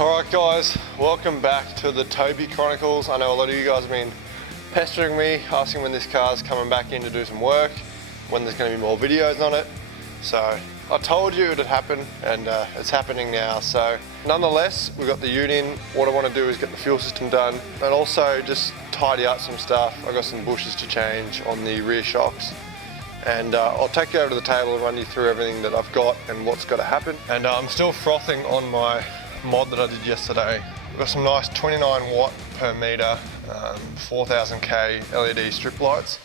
Alright guys, welcome back to the Tobi Chronicles. I know a lot of you guys have been pestering me, asking when this car's coming back in to do some work, when there's going to be more videos on it. So I told you it'd happen, and it's happening now. So nonetheless, we've got the ute in. What I want to do is get the fuel system done and also just tidy up some stuff. I've got some bushes to change on the rear shocks. And I'll take you over to the table and run you through everything that I've got and what's got to happen. And I'm still frothing on my mod that I did yesterday. I've got some nice 29 watt per meter, 4000K LED strip lights.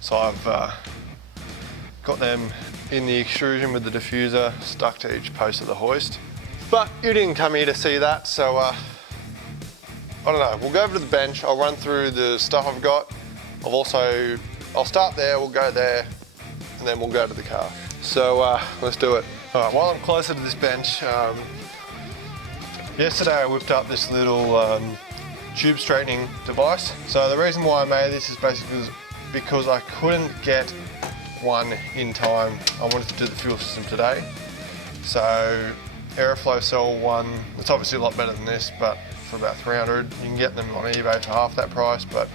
So I've got them in the extrusion with the diffuser stuck to each post of the hoist. But you didn't come here to see that, so I don't know. We'll go over to the bench. I'll run through the stuff I've got. I'll start there, we'll go there, and then we'll go to the car. So let's do it. All right, while I'm closer to this bench, yesterday I whipped up this little tube straightening device. So the reason why I made this is basically because I couldn't get one in time. I wanted to do the fuel system today. So Aeroflow cell one, it's obviously a lot better than this, but for about 300, you can get them on eBay for half that price, but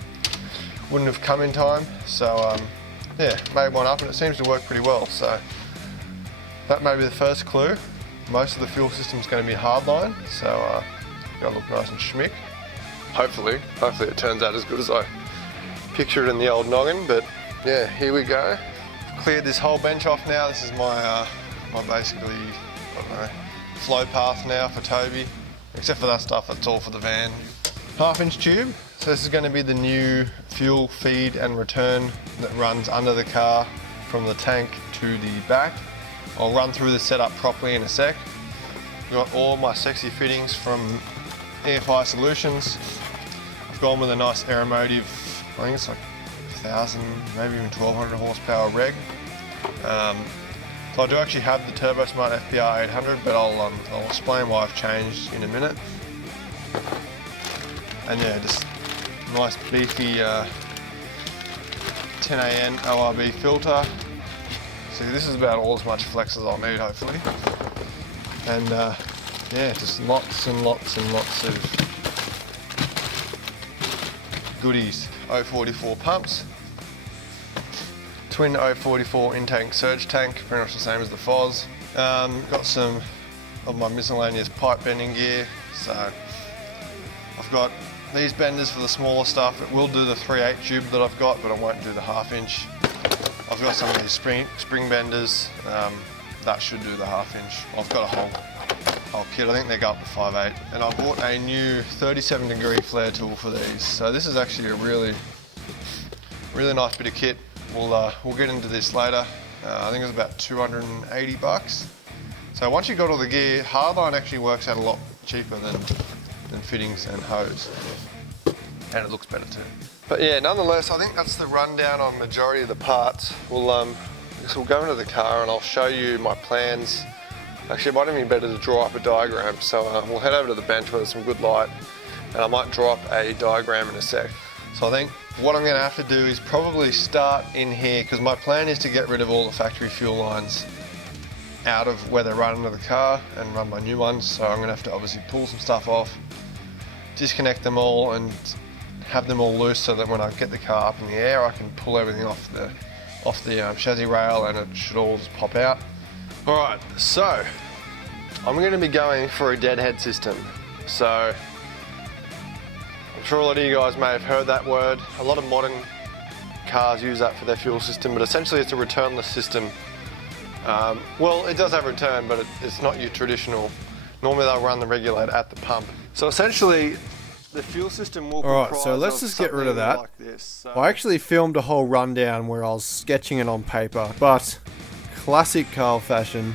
wouldn't have come in time. So yeah, made one up and it seems to work pretty well. So that may be the first clue. Most of the fuel system is going to be hardline, so gotta look nice and schmick. Hopefully it turns out as good as I pictured in the old noggin. But yeah, here we go. Cleared this whole bench off now. This is my basically, I don't know, flow path now for Tobi. Except for that stuff, that's all for the van. 1/2 inch tube. So this is going to be the new fuel feed and return that runs under the car from the tank to the back. I'll run through the setup properly in a sec. Got all my sexy fittings from EFI Solutions. I've gone with a nice Aeromotive, I think it's like 1000, maybe even 1200 horsepower reg. So I do actually have the TurboSmart FPR 800, but I'll explain why I've changed in a minute. And yeah, just nice beefy 10AN ORB filter. See, this is about all as much flex as I'll need, hopefully. And yeah, just lots and lots and lots of goodies. 044 pumps, twin 044 intake surge tank, pretty much the same as the FOS. Got some of my miscellaneous pipe bending gear. So I've got these benders for the smaller stuff. It will do the 3/8 tube that I've got, but I won't do the 1/2 inch. I've got some of these spring benders, that should do the 1/2 inch. I've got a whole kit, I think they go up to 5/8. And I bought a new 37 degree flare tool for these. So this is actually a really nice bit of kit. We'll get into this later. I think it was about 280 bucks. So once you've got all the gear, Hardline actually works out a lot cheaper than fittings and hose. And it looks better too. But yeah, nonetheless, I think that's the rundown on majority of the parts. I guess we'll go into the car and I'll show you my plans. Actually, it might even be better to draw up a diagram. So we'll head over to the bench where there's some good light, and I might draw up a diagram in a sec. So I think what I'm going to have to do is probably start in here, because my plan is to get rid of all the factory fuel lines out of where they're running to the car and run my new ones. So I'm going to have to obviously pull some stuff off, disconnect them all and have them all loose, so that when I get the car up in the air I can pull everything off the chassis rail and it should all just pop out. Alright, so I'm going to be going for a deadhead system. So I'm sure a lot of you guys may have heard that word. A lot of modern cars use that for their fuel system, but essentially it's a returnless system. Well, it does have return, but it's not your traditional. Normally they'll run the regulator at the pump. So essentially the fuel system will comprise. Alright, so let's just get rid of that. Like this. So I actually filmed a whole rundown where I was sketching it on paper, but classic Carl fashion,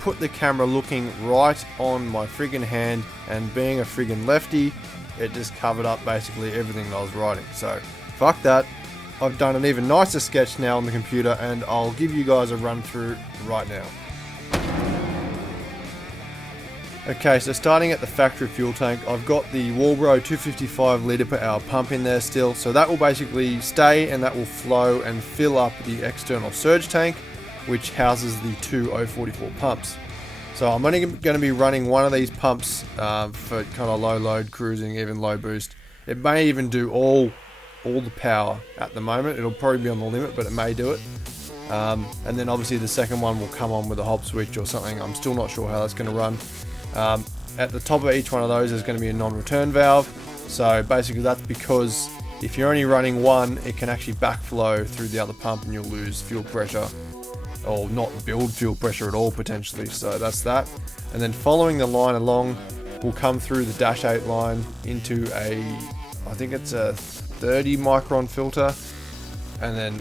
put the camera looking right on my friggin' hand, and being a friggin' lefty, it just covered up basically everything that I was writing. So fuck that. I've done an even nicer sketch now on the computer, and I'll give you guys a run through right now. Okay, so starting at the factory fuel tank, I've got the Walbro 255 litre per hour pump in there still. So that will basically stay and that will flow and fill up the external surge tank, which houses the two 044 pumps. So I'm only going to be running one of these pumps for kind of low load cruising, even low boost. It may even do all the power at the moment. It'll probably be on the limit, but it may do it. And then obviously the second one will come on with a hop switch or something. I'm still not sure how that's going to run. At the top of each one of those there's going to be a non-return valve. So basically that's because if you're only running one, it can actually backflow through the other pump and you'll lose fuel pressure, or not build fuel pressure at all potentially. So that's that. And then following the line along, we'll come through the dash 8 line into I think it's a 30 micron filter, and then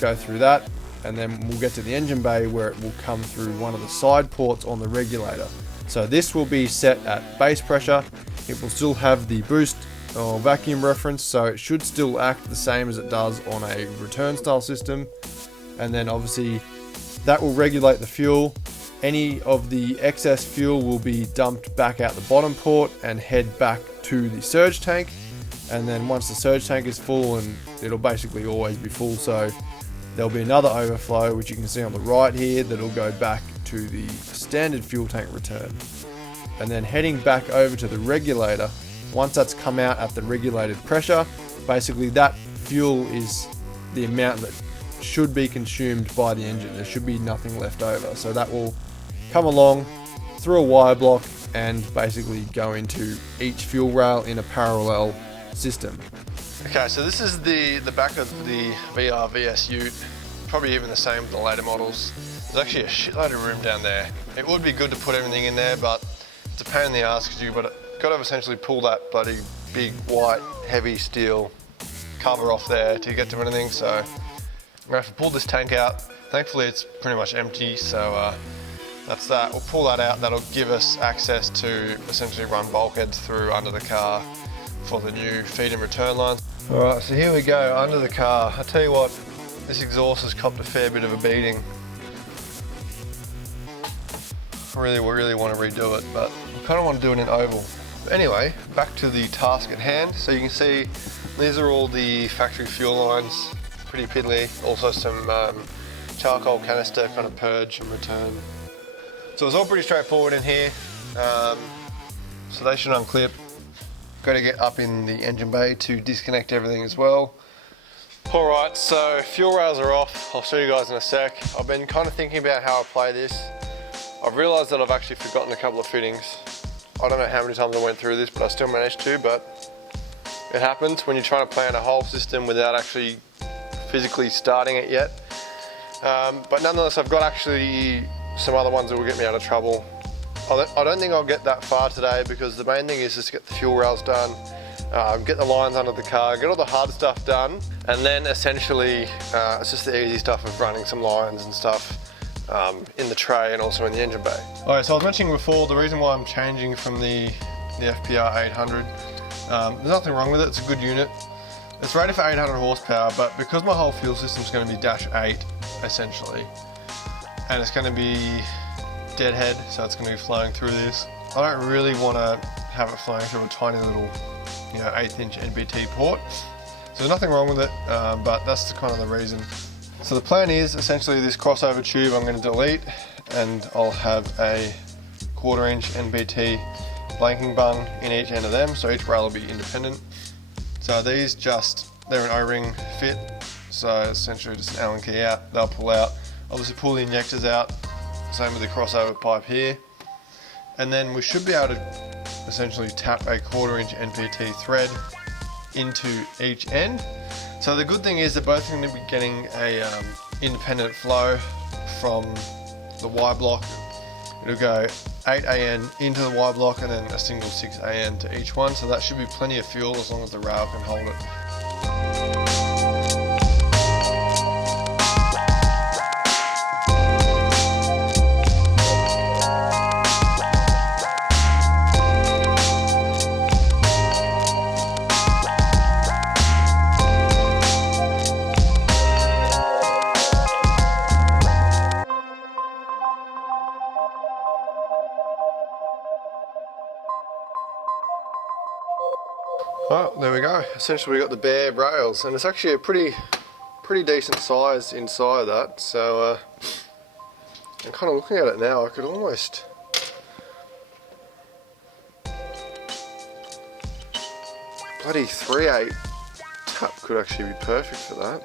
go through that, and then we'll get to the engine bay where it will come through one of the side ports on the regulator. So this will be set at base pressure. It will still have the boost or vacuum reference, so it should still act the same as it does on a return style system. And then obviously that will regulate the fuel. Any of the excess fuel will be dumped back out the bottom port and head back to the surge tank. And then once the surge tank is full, and it'll basically always be full, so there'll be another overflow, which you can see on the right here, that'll go back to the standard fuel tank return. And then heading back over to the regulator, once that's come out at the regulated pressure, basically that fuel is the amount that should be consumed by the engine. There should be nothing left over. So that will come along through a wire block and basically go into each fuel rail in a parallel system. Okay, so this is the back of the VR VS Ute, probably even the same with the later models. There's actually a shitload of room down there. It would be good to put everything in there, but it's a pain in the ass because you've got to essentially pull that bloody big white heavy steel cover off there to get to anything. So I'm gonna have to pull this tank out. Thankfully it's pretty much empty, so that's that. We'll pull that out. That'll give us access to essentially run bulkheads through under the car for the new feed and return lines. Alright, so here we go, under the car. I tell you what, this exhaust has copped a fair bit of a beating. I really want to redo it, but I kind of want to do it in oval. But anyway, back to the task at hand. So you can see these are all the factory fuel lines, pretty piddly. Also some charcoal canister kind of purge and return. So it's all pretty straightforward in here. So they should unclip. Got to get up in the engine bay to disconnect everything as well. Alright, so fuel rails are off. I'll show you guys in a sec. I've been kind of thinking about how I play this. I've realised that I've actually forgotten a couple of fittings. I don't know how many times I went through this, but I still managed to, but it happens when you're trying to plan a whole system without actually physically starting it yet. But nonetheless, I've got actually some other ones that will get me out of trouble. I don't think I'll get that far today because the main thing is just get the fuel rails done, get the lines under the car, get all the hard stuff done, and then essentially it's just the easy stuff of running some lines and stuff in the tray and also in the engine bay. Alright, so I was mentioning before the reason why I'm changing from the FPR 800. There's nothing wrong with it, it's a good unit. It's rated for 800 horsepower, but because my whole fuel system is going to be dash 8 essentially, and it's going to be deadhead, so it's going to be flowing through this. I don't really want to have it flowing through a tiny little, 1/8 inch NBT port. So there's nothing wrong with it, but that's kind of the reason. So the plan is essentially this crossover tube I'm going to delete, and I'll have a 1/4 inch NBT blanking bung in each end of them, so each rail will be independent. So these they're an O-ring fit, so essentially just an Allen key out, they'll pull out. Obviously pull the injectors out, same with the crossover pipe here. And then we should be able to essentially tap a 1/4 inch NPT thread into each end. So the good thing is they're both going to be getting a independent flow from the Y block. It'll go 8 AN into the Y block and then a single 6 AN to each one. So that should be plenty of fuel as long as the rail can hold it. Well, there we go. Essentially we got the bare rails, and it's actually a pretty decent size inside that. So I'm kind of looking at it now. I could almost bloody 3/8 tap could actually be perfect for that.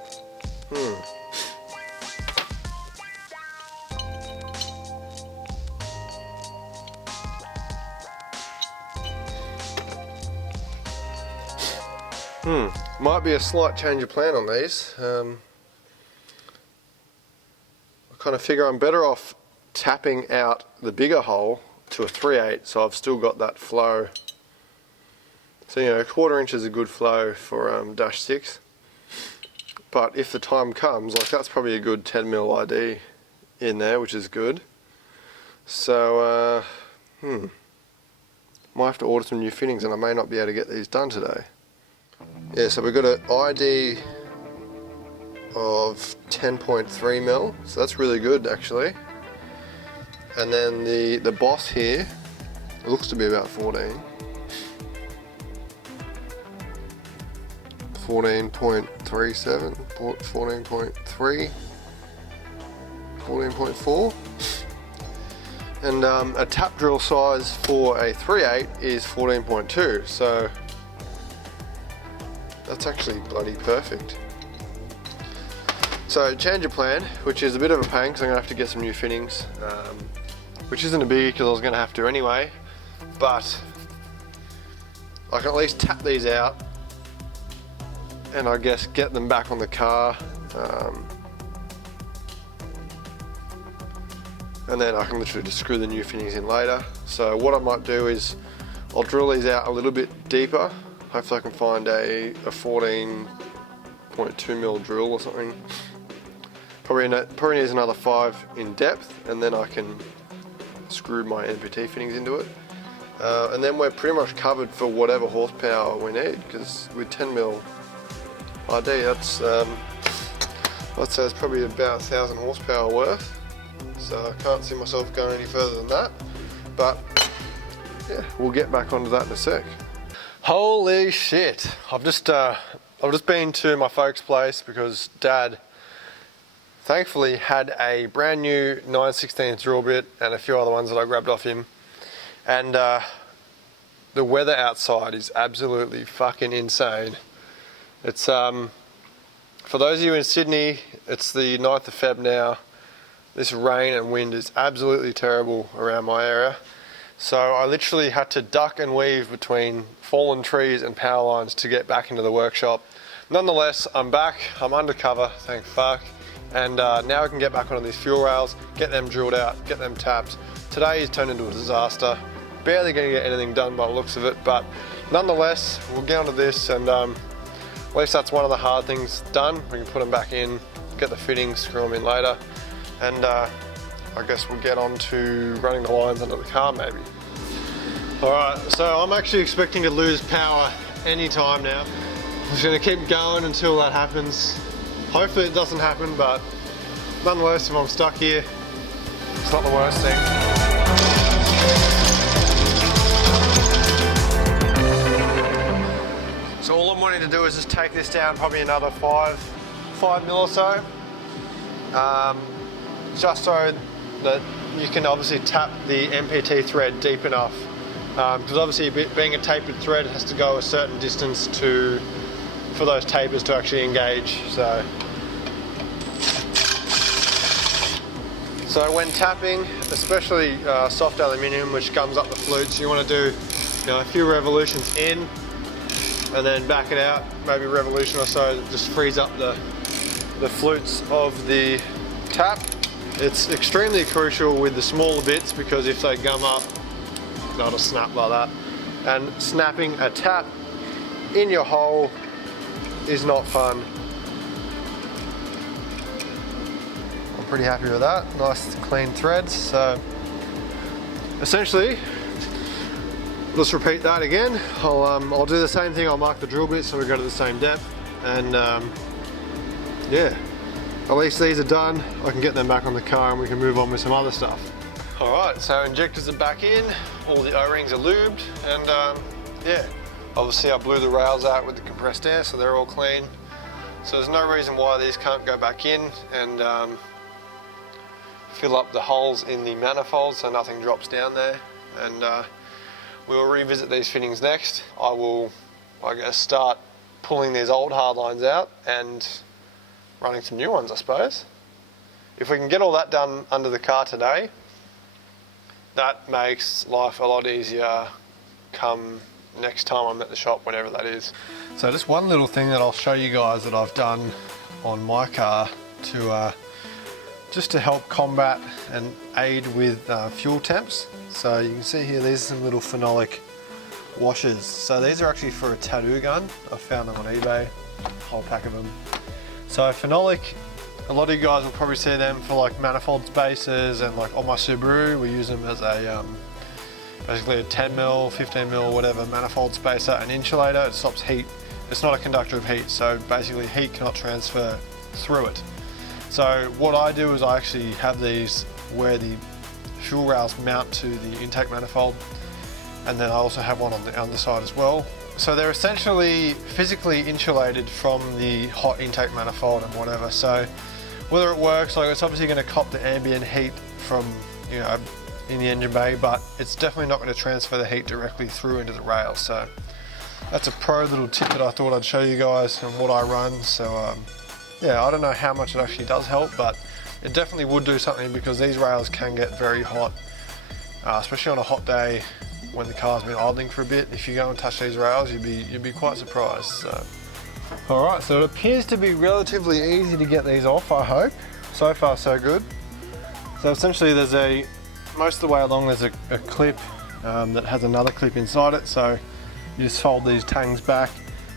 Might be a slight change of plan on these. I kind of figure I'm better off tapping out the bigger hole to a 3/8, so I've still got that flow. So, you know, 1/4 inch is a good flow for -6. But if the time comes, like that's probably a good 10mm ID in there, which is good. So, might have to order some new fittings, and I may not be able to get these done today. Yeah, so we've got an ID of 10.3mm, so that's really good actually. And then the boss here, it looks to be about 14. 14.37, 14.3, 14.4. And a tap drill size for a 3/8 is 14.2, so that's actually bloody perfect. So change of plan, which is a bit of a pain because I'm going to have to get some new fittings, which isn't a biggie because I was going to have to anyway, but I can at least tap these out and I guess get them back on the car, and then I can literally just screw the new fittings in later. So what I might do is I'll drill these out a little bit deeper. Hopefully I can find a 14.2mm drill or something. Probably needs another 5 in depth, and then I can screw my NPT fittings into it. And then we're pretty much covered for whatever horsepower we need, because with 10mm ID, that's I'd say it's probably about 1,000 horsepower worth. So I can't see myself going any further than that. But yeah, we'll get back onto that in a sec. Holy shit! I've just been to my folks' place because Dad thankfully had a brand new 9/16 drill bit and a few other ones that I grabbed off him. And the weather outside is absolutely fucking insane. It's for those of you in Sydney, it's the 9th of Feb now. This rain and wind is absolutely terrible around my area. So I literally had to duck and weave between fallen trees and power lines to get back into the workshop. Nonetheless, I'm back, I'm undercover, thank fuck. And now I can get back onto these fuel rails, get them drilled out, get them tapped. Today has turned into a disaster. Barely gonna get anything done by the looks of it, but nonetheless, we'll get onto this, and at least that's one of the hard things done. We can put them back in, get the fittings, screw them in later, and I guess we'll get on to running the lines under the car maybe. Alright, so I'm actually expecting to lose power any time now. I'm just gonna keep going until that happens. Hopefully it doesn't happen, but nonetheless, if I'm stuck here, it's not the worst thing. So all I'm wanting to do is just take this down probably another 5 mil or so. Just so that you can obviously tap the MPT thread deep enough. Because obviously being a tapered thread, it has to go a certain distance for those tapers to actually engage. So when tapping, especially soft aluminium, which gums up the flutes, you want to do a few revolutions in and then back it out, maybe a revolution or so, that just frees up the flutes of the tap. It's extremely crucial with the smaller bits because if they gum up, they'll just snap like that. And snapping a tap in your hole is not fun. I'm pretty happy with that. Nice clean threads. So essentially, let's repeat that again. I'll do the same thing. I'll mark the drill bits so we go to the same depth. And yeah, at least these are done. I can get them back on the car and we can move on with some other stuff. All right, so injectors are back in. All the O-rings are lubed, and yeah, obviously I blew the rails out with the compressed air, so they're all clean. So there's no reason why these can't go back in and fill up the holes in the manifold so nothing drops down there. And we'll revisit these fittings next. I will I guess, start pulling these old hardlines out and running some new ones, I suppose. If we can get all that done under the car today, that makes life a lot easier come next time I'm at the shop, whenever that is. So just one little thing that I'll show you guys that I've done on my car to just to help combat and aid with fuel temps. So you can see here, these are some little Phenolic Washers. So these are actually for a tattoo gun. I found them on eBay, a whole pack of them. So Phenolic, a lot of you guys will probably see them for like manifold spacers, and like on my Subaru we use them as a basically a 10mm, 15mm, whatever manifold spacer and insulator. It stops heat. It's not a conductor of heat, so basically heat cannot transfer through it. So what I do is I actually have these where the fuel rails mount to the intake manifold, and then I also have one on the underside as well. So they're essentially physically insulated from the hot intake manifold and whatever. So whether it works, like it's obviously going to cop the ambient heat from, you know, in the engine bay, but it's definitely not going to transfer the heat directly through into the rail. So that's a pro little tip that I thought I'd show you guys and what I run. So yeah, I don't know how much it actually does help, but it definitely would do something, because these rails can get very hot, especially on a hot day when the car's been idling for a bit. If you go and touch these rails, you'd be quite surprised. So. All right, so it appears to be relatively easy to get these off, I hope. So far, so good. So essentially most of the way along there's a clip that has another clip inside it. So you just fold these tangs back,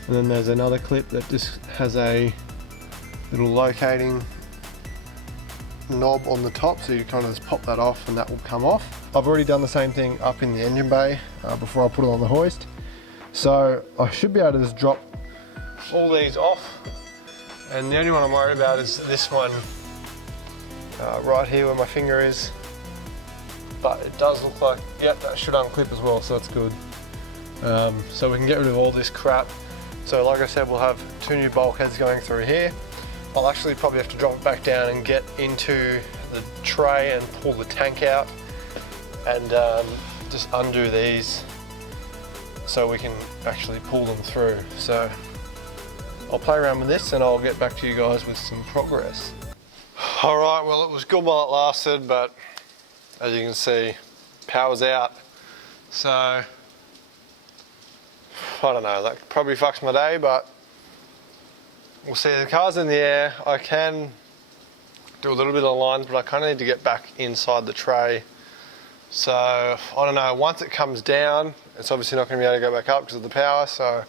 and then there's another clip that just has a little locating knob on the top, so you kind of just pop that off and that will come off. I've already done the same thing up in the engine bay before I put it on the hoist. So I should be able to just drop all these off, and the only one I'm worried about is this one right here where my finger is, but it does look like, yep, that should unclip as well, so that's good. So we can get rid of all this crap. So like I said, we'll have 2 new bulkheads going through here. I'll actually probably have to drop it back down and get into the tray and pull the tank out, and just undo these so we can actually pull them through. So I'll play around with this and I'll get back to you guys with some progress. All right, well, it was good while it lasted, but as you can see, power's out. So I don't know, that probably fucks my day, but we'll see. The car's in the air. I can do a little bit of lines, but I kind of need to get back inside the tray. So I don't know, once it comes down, it's obviously not going to be able to go back up because of the power, so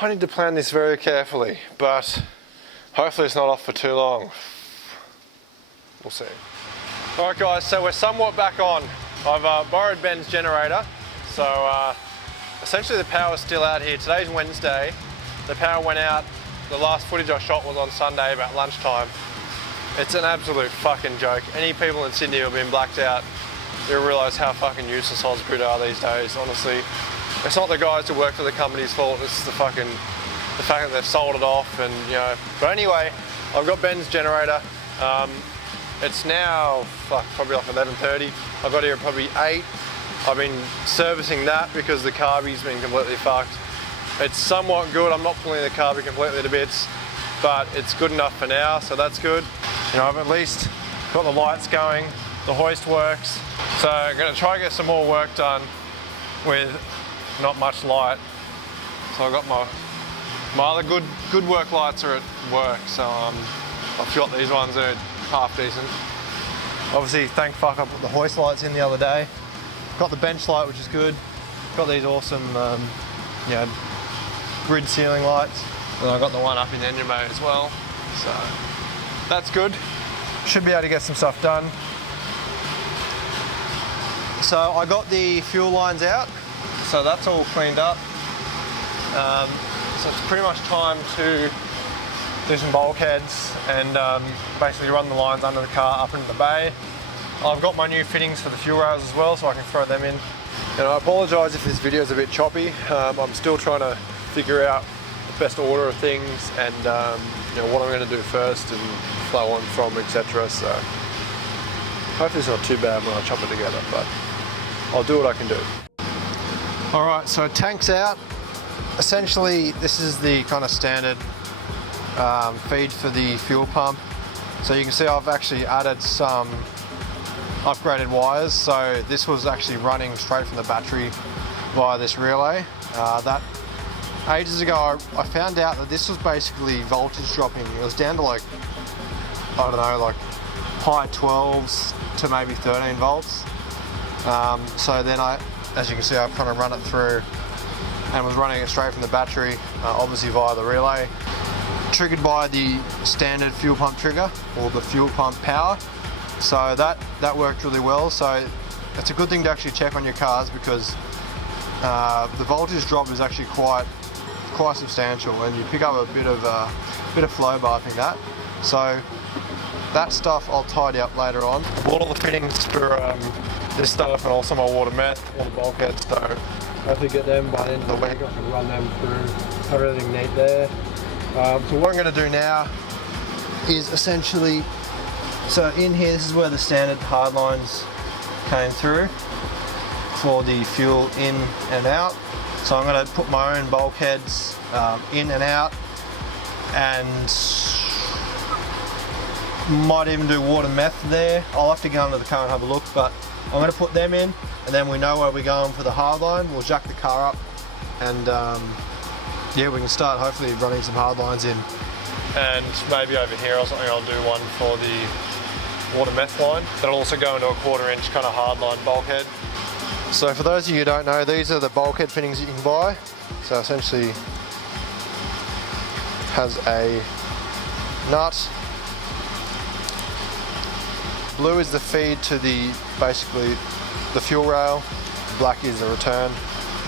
I need to plan this very carefully, but hopefully it's not off for too long. We'll see. Alright guys, so we're somewhat back on. I've borrowed Ben's generator, so essentially the power's still out here. Today's Wednesday. The power went out. The last footage I shot was on Sunday about lunchtime. It's an absolute fucking joke. Any people in Sydney who have been blacked out, you'll realise how fucking useless Ausgrid are these days, honestly. It's not the guys who work for the company's fault, it's the fact that they've sold it off, and you know. But anyway, I've got Ben's generator. It's now probably like 11:30. I got here at probably 8. I've been servicing that because the carby's been completely fucked. It's somewhat good. I'm not pulling the carby completely to bits, but it's good enough for now, so that's good. You know, I've at least got the lights going, the hoist works. So I'm gonna try and get some more work done with not much light. So I've got my other good work lights are at work, so I've got these ones that are half decent. Obviously, thank fuck I put the hoist lights in the other day. Got the bench light, which is good. Got these awesome, you know, grid ceiling lights. And I got the one up in the engine bay as well. So that's good. Should be able to get some stuff done. So I got the fuel lines out. So that's all cleaned up. So it's pretty much time to do some bulkheads and basically run the lines under the car up into the bay. I've got my new fittings for the fuel rails as well, so I can throw them in. And I apologise if this video is a bit choppy. I'm still trying to figure out the best order of things and you know, what I'm going to do first and flow on from, etc. So hopefully it's not too bad when I chop it together, but I'll do what I can do. Alright, so tank's out. essentially this is the kind of standard feed for the fuel pump. So you can see I've actually added some upgraded wires. So this was actually running straight from the battery via this relay. That ages ago I found out that this was basically voltage dropping. It was down to like, I don't know, like high 12s to maybe 13 volts. So then as you can see, I kind of run it through and was running it straight from the battery, obviously via the relay, triggered by the standard fuel pump trigger or the fuel pump power. So that worked really well. So it's a good thing to actually check on your cars, because the voltage drop is actually quite substantial, and you pick up a bit of flow by upping that. So that stuff I'll tidy up later on. Bought all the fittings for this stuff and also my water meth, all the bulkheads, so hopefully get them by the end of the week. I can run them through, have everything neat there. So what I'm going to do now is essentially, so in here, this is where the standard hard lines came through for the fuel in and out. So I'm going to put my own bulkheads in and out, and might even do water meth there. I'll have to go under the car and have a look, but I'm going to put them in, and then we know where we're going for the hard line. We'll jack the car up, and yeah, we can start hopefully running some hard lines in. And maybe over here or something, I'll do one for the water meth line. That'll also go into a 1/4 inch kind of hard line bulkhead. So for those of you who don't know, these are the bulkhead fittings that you can buy. So essentially has a nut. Blue is the feed to the, basically the fuel rail. Black is the return.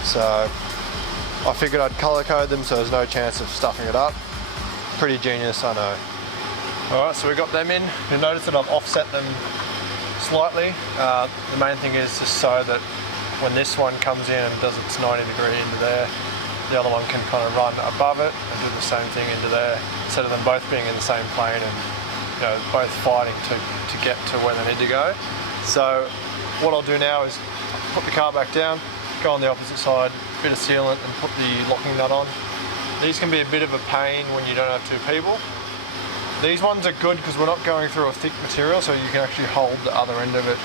So I figured I'd color code them so there's no chance of stuffing it up. Pretty genius, I know. Alright, so we got them in. You'll notice that I've offset them slightly. The main thing is just so that when this one comes in and does its 90-degree into there, the other one can kind of run above it and do the same thing into there, instead of them both being in the same plane and, you know, both fighting to get to where they need to go. So what I'll do now is put the car back down, go on the opposite side, bit of sealant, and put the locking nut on. These can be a bit of a pain when you don't have two people. These ones are good because we're not going through a thick material, so you can actually hold the other end of it,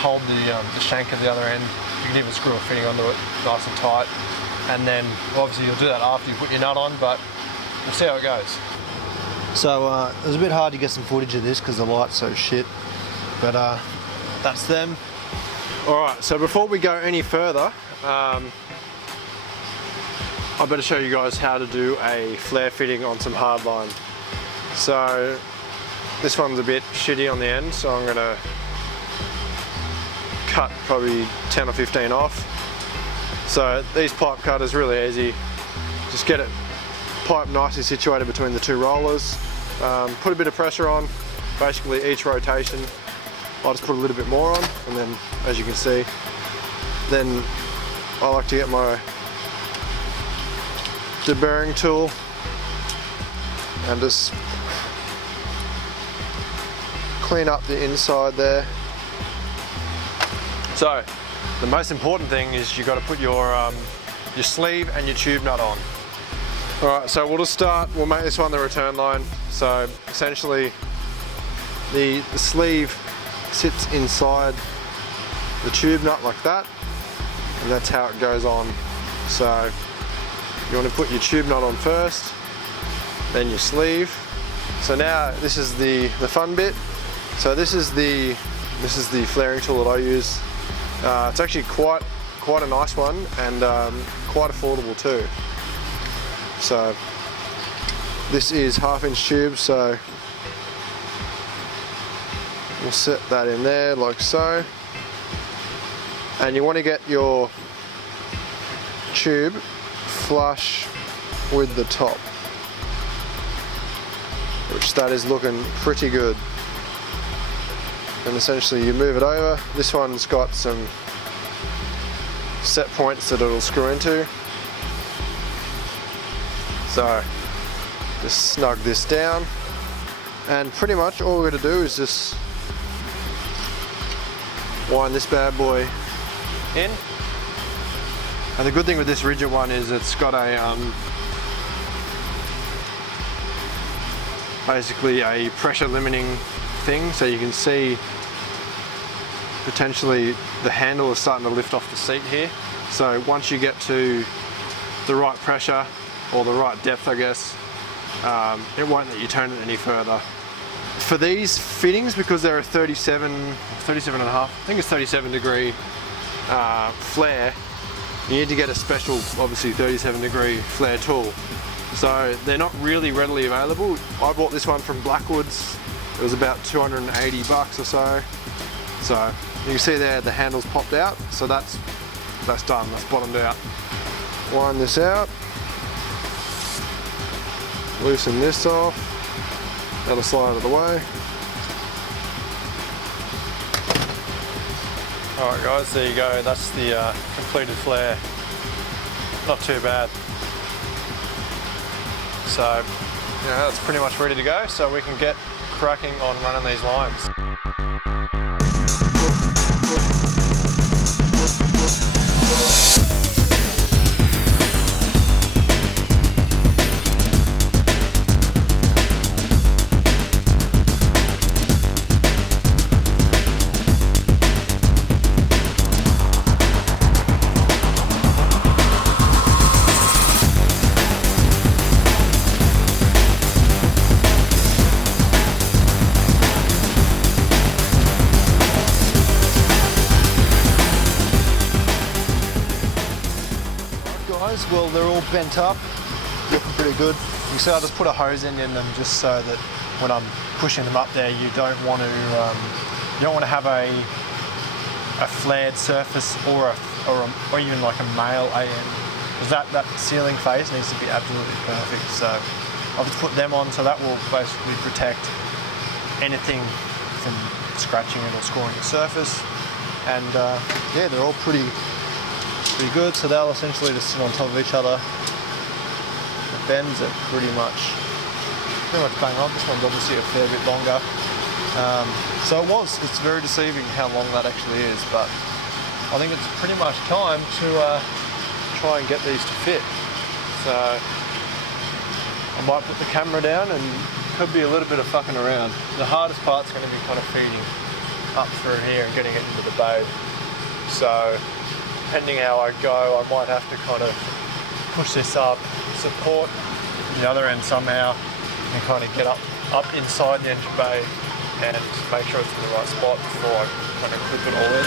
hold the shank of the other end. You can even screw a fitting onto it nice and tight. And then obviously you'll do that after you put your nut on, but we'll see how it goes. So it was a bit hard to get some footage of this because the light's so shit, but that's them. Alright, so before we go any further, I better show you guys how to do a flare fitting on some hardline. So this one's a bit shitty on the end, so I'm gonna cut probably 10 or 15 off. So these pipe cutters really easy. Just get it pipe nicely situated between the two rollers. Put a bit of pressure on, basically each rotation. I'll just put a little bit more on, and then as you can see, then I like to get my deburring tool and just clean up the inside there. So the most important thing is you got to put your sleeve and your tube nut on. Alright, so we'll just start, we'll make this one the return line. So essentially the sleeve sits inside the tube nut like that, and that's how it goes on. So you want to put your tube nut on first, then your sleeve. So now this is the fun bit. So this is the flaring tool that I use. It's actually quite a nice one, and quite affordable too. So this is 1/2 inch tube, so we'll set that in there like so. And you want to get your tube flush with the top, which that is looking pretty good. And essentially you move it over. This one's got some set points that it'll screw into. So just snug this down, and pretty much all we're going to do is just wind this bad boy in, And the good thing with this rigid one is it's got a basically a pressure limiting thing, so you can see potentially the handle is starting to lift off the seat here. So once you get to the right pressure or the right depth, I guess, it won't let you turn it any further. For these fittings, because they're a 37 and a half, I think it's 37 degree flare, you need to get a special, obviously 37 degree flare tool. So they're not really readily available. I bought this one from Blackwoods. It was about 280 bucks or so. So you can see there the handle's popped out. So that's done, that's bottomed out. Wind this out. Loosen this off. That'll slide out of the way. Alright guys, there you go. That's the completed flare. Not too bad. So, that's pretty much ready to go, so we can get cracking on running these lines. Well, they're all bent up, looking pretty good. You can see I just put a hose end in them just so that when I'm pushing them up there, you don't want to have a flared surface or even like a male AM. Because that sealing face needs to be absolutely perfect. So I've just put them on, so that will basically protect anything from scratching it or scoring the surface. And yeah, they're all pretty good, so they'll essentially just sit on top of each other. The bends are pretty much bang on. This one's obviously a fair bit longer. So it's very deceiving how long that actually is, but I think it's pretty much time to try and get these to fit. So I might put the camera down and could be a little bit of fucking around. The hardest part's going to be kind of feeding up through here and getting it into the bow. So depending how I go, I might have to kind of push this up, support the other end somehow, and kind of get up inside the engine bay and make sure it's in the right spot before I kind of clip it all in.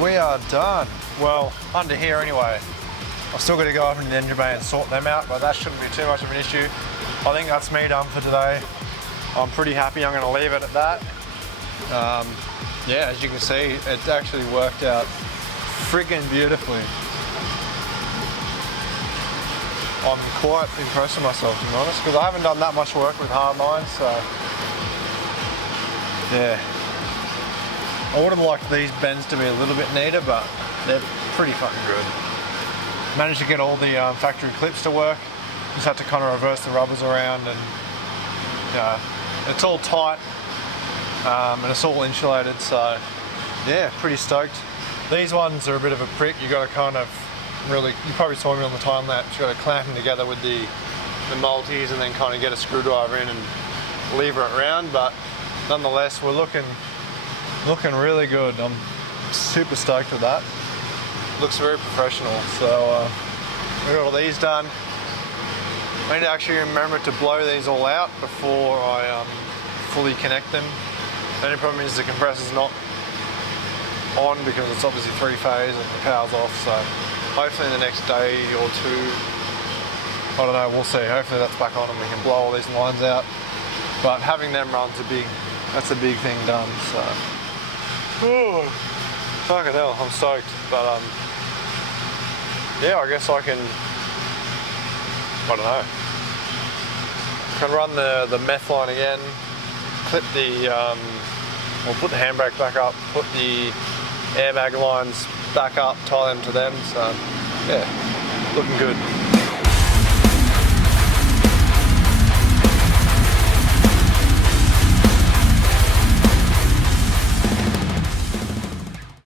We are done. Well, under here anyway. I've still got to go up into the engine bay and sort them out, but that shouldn't be too much of an issue. I think that's me done for today. I'm pretty happy. I'm going to leave it at that. Yeah, as you can see, it actually worked out friggin' beautifully. I'm quite impressed with myself, to be honest, because I haven't done that much work with Hardline, so yeah. I would have liked these bends to be a little bit neater, but they're pretty fucking good. Managed to get all the factory clips to work. Just had to kind of reverse the rubbers around, and it's all tight. and it's all insulated, so yeah, pretty stoked. These ones are a bit of a prick. You got to kind of really, you probably saw me on the time lapse, you got to clamp them together with the multis and then kind of get a screwdriver in and lever it around, but nonetheless we're looking really good. I'm super stoked with that. Looks very professional. So we got all these done. I need to actually remember to blow these all out before I fully connect them. The only problem is the compressor's not on because it's obviously 3-phase and the power's off, so hopefully in the next day or two, I don't know, we'll see. Hopefully that's back on and we can blow all these lines out. But having them run's that's a big thing done, so. Oh, fucking hell, I'm stoked. But yeah, I guess I can, I don't know. Can run the meth line again, clip the, we'll put the handbrake back up, put the airbag lines back up, tie them to them, so yeah, looking good.